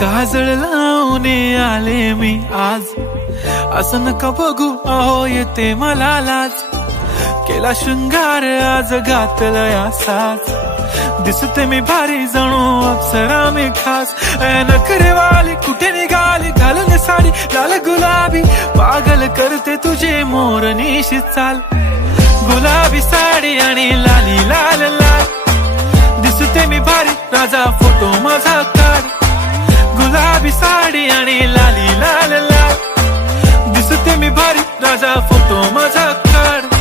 काजळ लावून आले मी आज, असं नका बघू अहो येते मला लाज. केला शृंगार आज घातला साज, दिसते मी भारी जणू अप्सरा मी खास. नखरेवाली कुठे निघाली घालून साडी लाल गुलाबी, पागल करते तुझे मोरनीशी चाल. गुलाबी साडी आणि लाली लाल लाल, दिसते मी भारी राजा फोटो माझा काढ. गुलाबी साडी आणि लाली लाल लाल, दिसते मी भारी राजा फोटो माझा काढ.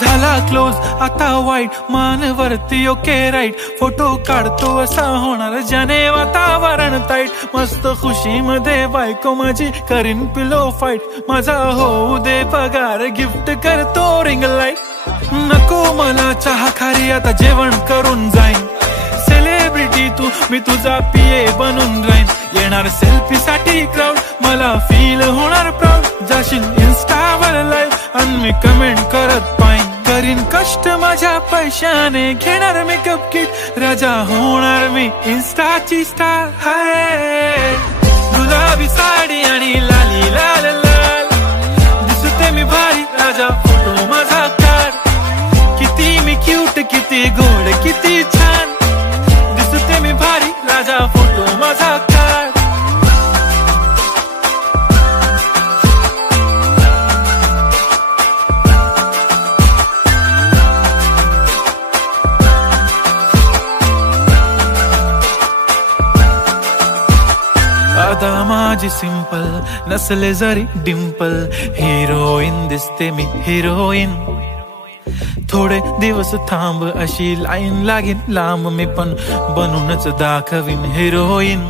झाला क्लोज आता वाईट, मान वरती ओके राईट. फोटो काढतो असा होणार ज्याने वातावरण ताईट. मस्त खुशी मध्ये बायको माझी करीन पिलो फाईट. माझा होऊ दे पगार गिफ्ट करतो रिंग लाईट. नको मला चहा खारी आता जेवण करून जाईन. सेलिब्रिटी तू मी तुझा पिये बनून राहीन. येणार सेल्फी साठी क्राऊड मला फील होणार प्राऊड. जाशील इन्स्टावर लाईव्ह आणि मी कमेंट करत पाईन. करीन कष्ट माझ्या पैशाने घेणार मेकअप किट. राजा होणार मी इन्स्टाची स्टार. हाय गुलाबी साडी आणि लाली लाल लाल, दिसते मी भारी राजा फोटो माझा काढ. किती मी क्यूट किती गोड किती छान, दिसते मी भारी राजा फोटो माझा काढ. आता माझी सिंपल नसले जरी डिंपल, हिरोईन दिसते मी हिरोईन. थोडे दिवस थांब अशी लाईन लागेल लांब, मी पण बनूनच दाखवीन हिरोईन.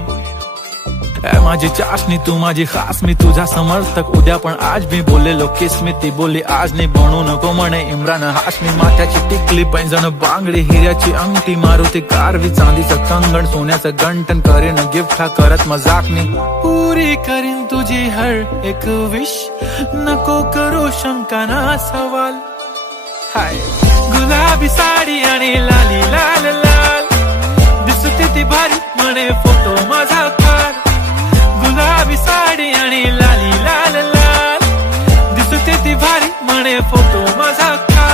माझी चाशनी तू माझी खास, मी तुझा समर्थक उद्या पण आज. मी बोललेलो किस मी ती बोलली आज नाही. बनू नको म्हणे इम्रान हाशमी. माथ्याची टिकली पैंजण बांगडी हिऱ्याची अंगठी, मारुती कारवी चांदीचं कंगण सोन्याचं गंटन. करीन गिफ्ट हा करत मजाकनी. पुरी करीन तुझी हर एक विश, नको करू शंका ना सवाल. हाय गुलाबी साडी आणि लाली लाल लाल, दिसते ती भारी म्हणे फोटो माझा काढ. गुलाबी साडी आणि लाली लाल लाल, दिसते ती भारी म्हणे फोटो माझा काढ.